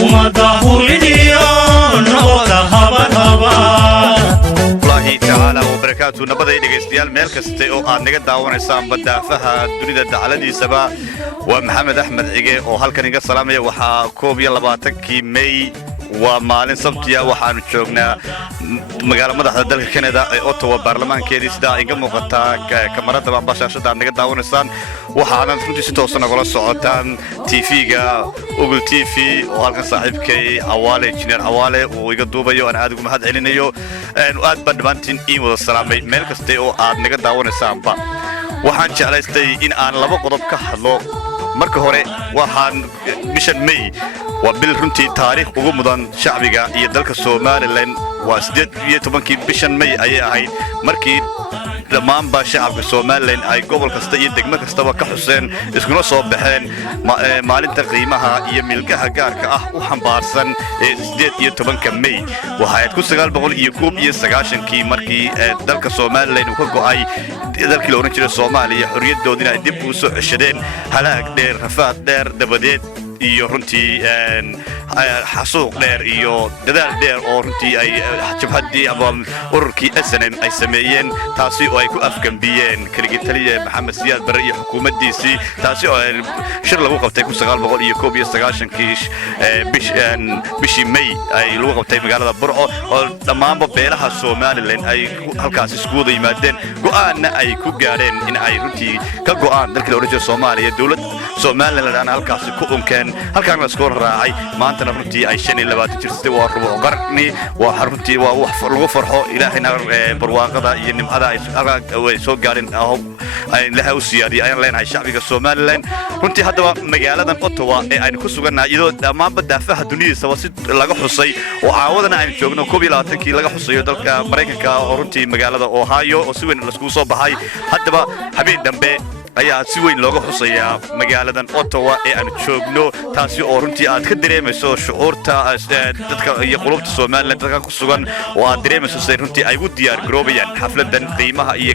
umada huridiyo nabada haba الله تعالى وبركاته نبضي دغيستيال ميل كسته oo aad naga daawanaysaan badaafaha dunida dacladii saba waa maxamed axmed cige oo halkan iga salaamaya waxa 22 May waa maalin sabtiya waxaanu joognaa magaalada madaxda dalka Canada ee Ottawa baarlamaankeedii sida ay ka muuqataa kamarada ambassador naga daawanaysaan waxaana runtii si toos ah nagala socotaan TV-ga Google TV oo halkan saaxiibkay Awaale Engineer Awaale oo iga duubayo aan aad ugu mahad celinayo aad badbaantiin in wada salaamay meel kasta oo aad naga daawanaysaanba waxaan jeclaystay in aan laba qodob ka hadlo marka hore waxaan bishan May waa bil runtii taariikh ugu mudan shacbiga iyo dalka Soomaaliland waa 18 bishan May ayay ahayd markii dhammaanba shacabka Soomaaliland ay gobol kasta iyo degmo kastaba ka xuseen iskuna soo baxeen maalinta qiimaha iyo milkaha gaarka ah u xambaarsan 18 May waxaad ku 991 markii dalka Soomaaliland uu ka go'ay dalkii loo oran jiray Soomaaliya xorriyadoodina ay dib u soo ceshadeen halaag dheer rafaad dheer dabadeed iyo runtii xasuuq dheer iyo dadaal dheer oo runtii ay jabhadii ama ururkii SNM ay sameeyeen taasi oo ay ku afgambiyeen kaligitaliye Maxamed Siyaad Barre iyo xukuumaddiisii taasi oo shir lagu qabtay 991 bishii May ay lagu qabtay magaalada Burco oo dhammaanba beelaha Soomaaliland ay halkaas isku wada yimaadeen go'aanna ay ku gaareen in ay runtii ka go'aan dalkii loo jeedo Soomaaliya dawlad Soomaaliland aan halkaas ku unkeen halkaan la isku raacay maantana runtii ay 25 jirtay waa rubuc qarni waa runtii waa wax lagu farxo ilaahayna barwaaqada iyo nimcada ay soo gaareen ay laha u siyaadiyay ayaan leenahay shacbiga Soomaaliland runtii haddaba magaaladan Ottawa ee aynu ku sugannahay iyadoo dhammaan badaafaha dunida si laga xusay oo caawadana aynu joogno 22 laga xusayo dalka Mareykanka oo runtii magaalada Ohio oo si weyn la isku soo baxay haddaba habeen dambe ayaa si weyn looga xusayaa magaaladan Ottawa ee aan joogno taasi oo runtii aad ka dareemayso shucuurta dadka iyo qulubta Soomaaliland dadka ku sugan oo aad dareemayso say runtii ay u diyaar garoobayaan xafladan qiimaha iyo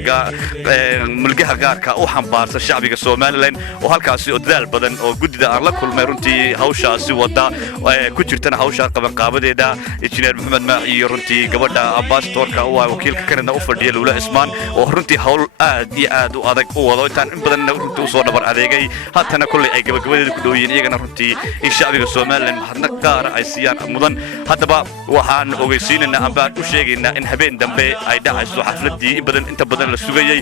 mulkaha gaarka u xambaarsan shacbiga Soomaaliland oo halkaasi oo dadaal badan oo gudida aan la kulmay runtii hawshaasi wada ku jirtana hawsha qabanqaabadeeda Engineer Maxamed Maaci iyo runtii gabadha ambassadorka oo wakiilka Canada u fadhiya Luula Ismaan oo runtii hawl aad iyo aad u adag u wado intaan بدن runtii soo dhabar adeegay haddana kulli ay gabagabadeeda ku dhow yihiin iyagana runtii in shacbiga Soomaaliland mahadnaq gaar ay siiyaan mudan haddaba waxaan ogeysiinaynaa amba u sheegaynaa in habeen dambe ay dhacayso xafladii inta badan la sugayay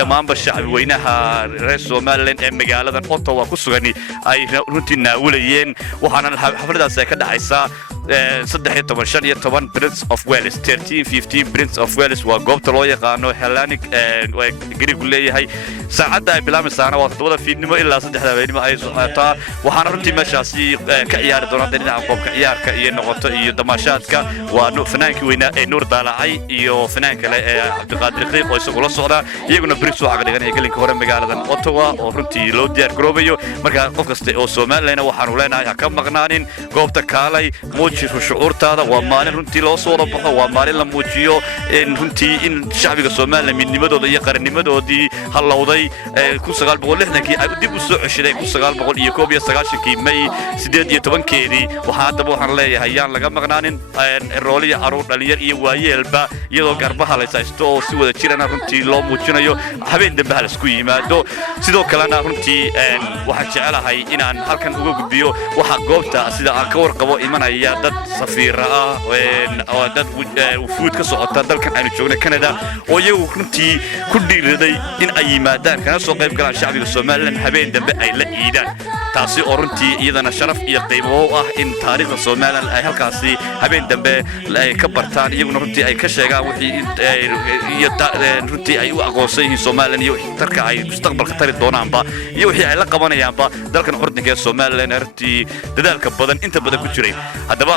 dhammaanba shacbi weynaha reer Soomaaliland ee magaaladan Ottawa ku sugan ay runtii naawilayeen waxaana xafladaas ay ka dhacaysaa 13 Prince of Wales 1315 Prince of Wales waa goobta loo yaqaano Hellenic Greek leeyahay saacada ay bilaabmaysaana waa 7 fiidnimo ilaa 3 habeenimo ay socotaa waxaana runtii meeshaasi ka ciyaari doona dhinaca qoobka ciyaarka iyo noqoto iyo damaashaadka waa fanaankii weynaa ee Nuur Daalacay iyo fanaan kale ee Cabdiqaadir Qiiq oo isagu la socda iyaguna Prince waxa dhiganaya galinka hore magaaladan Ottawa oo runtii loo diyaar garoobayo marka qof kasta oo Soomaaliland waxaan u leenahay ka maqnaanin goobta kaalay muujiyo shucuurtaada waa maalin runtii loo soo baxo waa maalin la muujiyo in runtii in shacbiga Soomaaliland midnimadooda iyo qarannimadoodii halowday 1960kii ay dib u soo ceshadeen 1991kii May 18keedii waxaan leeyahay yaan laga maqnaanin rooliya caruur dhalinyar iyo waayeelba iyadoo garbaha la saysto oo si wada jirana runtii loo muujinayo habeen dambe hal isku yimaado sidoo kalena runtii waxaan jecelahay inaan halkan uga gudbiyo waxa goobta sida aan ka warqabo imanaya dad safiira ah oo dad wufuud ka socota dalkan aynu joogno Canada oo iyagu runtii ku dhiiriday in ay yimaadaan kana soo qayb galaan shacbiga Soomaaliland habeen dambe ay la iidaan taasi oo runtii iyadana sharaf iyo qiimo u ah in taariikhda Soomaaliland ay halkaasi habeen dambe ay ka bartaan iyaguna runtii ay ka sheegaan wixii iyo runtii ay u aqoonsan yihiin Soomaaliland iyo tarka ay mustaqbalka tari doonaanba iyo wixii ay la qabanayaanba dalkan curdinka ee Soomaaliland runtii dadaalka badan inta badan ku jiray haddaba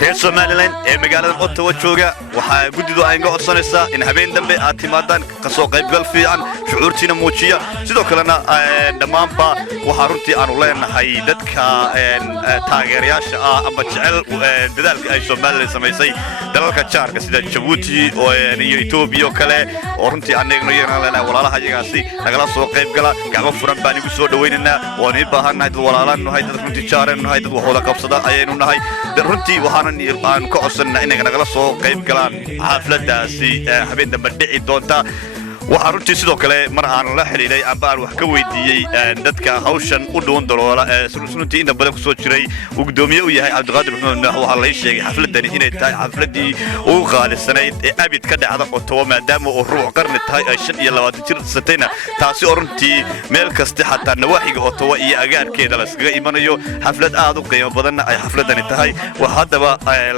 reer Somaliland ee magaalada Ottawa jooga waxaa gudidu ay uga codsanaysaa in habeen dambe aad timaadaan ka soo qaybgal fiican shucuurtiina muujiya sidoo kalena dhamaanba waxa runtii aanu leenahay dadka taageerayaasha ah ama jecel dadaalka ay Somaliland samaysay dalalka jaarka sida Djibouti iyo Ethiopia kale oo runtii anaguna yeelanayna walaalaha iyagaasi nagala soo qaybgala gacmo furan baan igu soo dhaweynaa oo in baahannahay dad walaalaan nahay dad runtii jaaran nahay dad wada qabsada ayaynu nahay runtii waxaan ka codsanaa inay nagala soo qayb galaan xafladaasi habeen dambe dhici doonta waxaan runtii sidoo kale mar aan la xiriiray amba aan wax ka weydiiyey dadka hawshan u dhown daloola runtii inta badan kusoo jiray uu gudoomiye u yahay cabdiqaadir maxamed nuux waxaa la sheegay xafladani inay tahay xafladii ugu qaalisanayd ee abid ka dhacda Ottawa maadaama uu ruux qarni tahay ay 25 jir satayna taasi oo runtii meel kasta xataa nawaaxiga Ottawa iyo agaarkeeda la iskaga imanayo xaflad aad u qiimo badan ay xafladani tahay waxa hadaba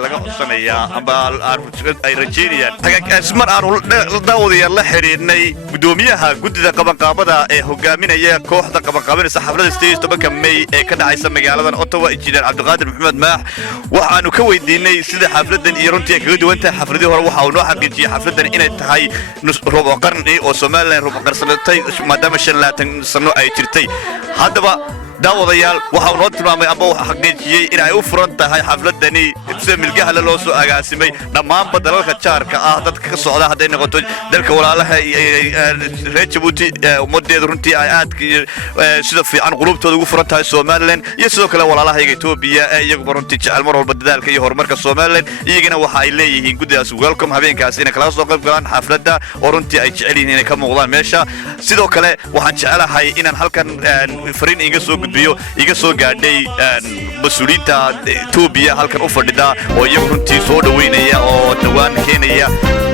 laga codsanayaa amba ay rajeynayaan mar aan daawadayaal la xiriirnay gudoomiyaha gudida qabanqaabada ee hogaaminaya kooxda qabanqaabinaysa xafladda 18 May ee ka dhacaysa magaalada Ottawa injineer cabdiqaadir maxamed maax waxaanu ka weydiinay sida xafladan iyo runtii kaga duwan tahay xafladii hore waxa uu noo xaqiijiyay xafladan inay tahay rubuc qarni oo Somaliland rubuc qarsanatay maadaama 25 sano ay jirtay haddaba daawadayaal waxa uu noo tilmaamay amba waxa xaqiijiyay in ay u furan tahay xafladani sida milgaha loo soo agaasimay dhammaan dalalka jaarka ah dadka ka socda haday noqoto dalka walaalaha reer Djibouti ummadeedu runtii ay aad sida fiican qulubtooda ugu furan tahay Somaliland iyo sidoo kale walaalaha Ethiopia iyagu runtii jecel mar walba dadaalka iyo horumarka Somaliland iyagana waxa ay leeyihiin gudidaas welcome habeenkaas in kala soo qayb galaan xafladda oo runtii ay jecel yihiin inay ka muuqdaan meesha sidoo kale waxaan jecelahay inaan halkan fariin iga soo gaadhay mas'uuliyiinta Ethiopia halkan u fadhida oo iyagu runtii soo dhaweynaya oo dhawaan keenaya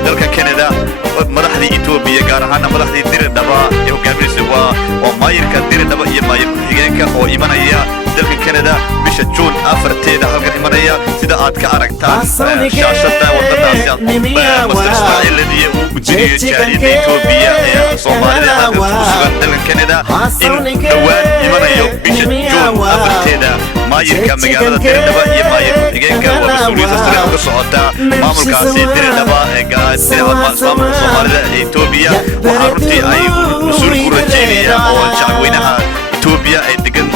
dalka Canada madaxda Ethiopia gaar ahaan madaxda Diridhaba ee hogaaminaysa waa maayirka Diridhaba iyo maayirka xigeenka oo imanaya dalka Canada bisha June 4teeda halkan imanaya sida aad ka aragtaan shaashada wadadaasi Mr. Ismaaciil uu gudbiyay jaaliyadda Ethiopia ee Soomaalida halkan ku sugan dalka Canada in dhawaan imanayo bisha June 4teeda maayirka magaalada Diridhaba iyo maayirka xigeenka waa mas'uuliyadda sare ka socota maamulkaasi Diridhaba ee gaarsiinta Soomaalida Ethiopia waxa runtii ay mas'uul ku rajeynayaan oo shacabweynaha Ethiopia ay degan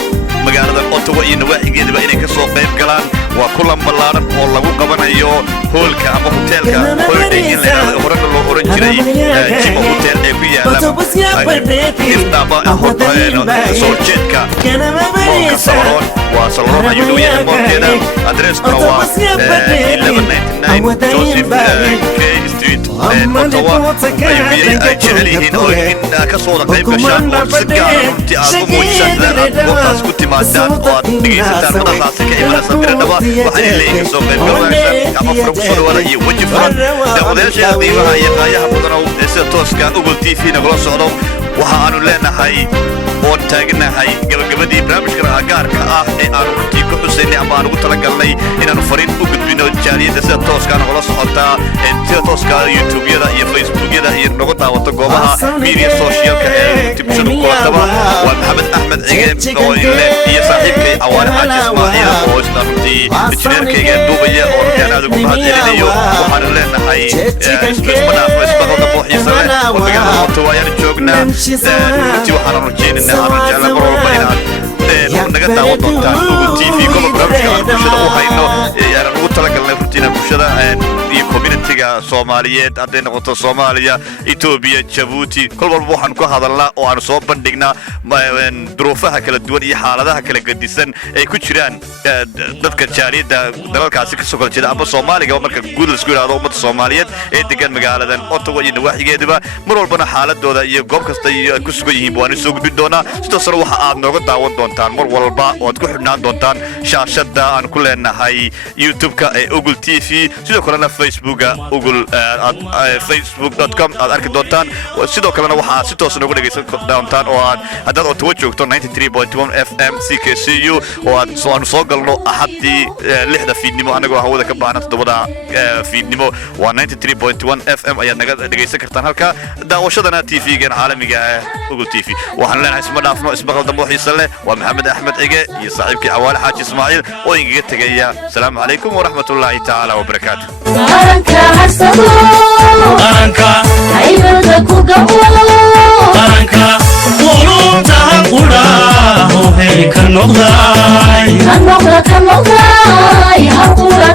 magaalada Ottawa iyo nawaaxigeedaba inay ka soo qayb galaan waa kulan ballaaran oo lagu qabanayo hoolka ama hoteelka Holiday Inn horena loo oran jiray Jimo Hotel ee ku yaala Diridhaba soo jeedka moolka Salon waa Salon ayuu u yahay moolkeeda adreeskuna waa 1199 Joseph K Street Ottawa ay jecel yihiin oo in ka soo qayb gashaan oo si gaar ah runtii aad u muujisaan goobtaas ku timaadaan oo aad dhegeysataan madaxdaasi ka imanaysa Diridhaba waxay leeyihiin soo qayb galayaan ama furan soo dhawaada iyo waji furan daawadayaasha qiimaha iyo qaayaha badan oo sida tooska Google TV nagala socdo waxa aanu leenahay oo taagnahay gabagabadii barnaamijka gaarka ah ee aanu runtii ku xuseynay ama aan ugu talagalnay inaanu fariin u gudbino jaaliyadda sida tooska nagala socota sida tooska YouTube-yada iyo Facebook-yada iyo nagu daawato goobaha media social-ka ee tibshadu koodaba waa Maxamed Axmed Cigeen oo iyo saaxiibkay Awaare Xaaji Ismaaciil oo isna runtii injineerkayga duubaya oo runtii ugu mahadcelinayo waxaanu leenahay isbadhaaf isbaqalka booxiisa oo magaalada Ottawa ayaan joognaa runtii waxaanu rajeynaynaa aan jeclaan mar walba inaan naga daawan doontaan Google TV gobolka barnaamijka bulshada u hayno ayaan ugu talagalnay runtii bulshada iyo community-ga Soomaaliyeed hadday noqoto Soomaaliya Ethiopia Djibouti kol walba waxaan ku hadalnaa oo aan soo bandhignaa duruufaha kala duwan iyo xaaladaha kala gedisan ay ku jiraan dadka jaaliyadda dalalkaasi ka soo kala jeeda ama Soomaaliga marka guud la isku yiraahdo ummadda Soomaaliyeed ee degan magaaladan Ottawa iyo nawaaxigeedaba mar walbana xaaladooda iyo goob kasta iyo ku sugan yihiin waan soo gudbin doonaa sidoo kale waxa aad nooga daawan doontaan mar walba oo aad ku xidhnaan doontaan shaashada aan ku leenahay YouTube-ka ee Google TV sidoo kalena facebooka google facebook.com aad arki doontaan sidoo kalena waxaa si toos ugu dhageysan doontaan oo aad haddaad oo tawa joogto 93.1 FM CKCU oo aad soo galno axadii 6 fiidnimo anagoo hawada ka baahna 7 fiidnimo waa 93.1 FM ayaad naga dhageysan kartaan halka daawashadana TV-gan caalamiga ah Google TV waxaan leenahay isma dhaafno ismaqal dambe xiiso leh waa Maxamed Axmed Cige iyo saaxiibkii Cawaale Xaaji Ismaaciil oo inga tagaya salaamu calaykum wa rahmatullahi ta'ala wa barakaatuh qaranka haybada ku gabo qaranka qulubta qura oo heli ka noqday ha qura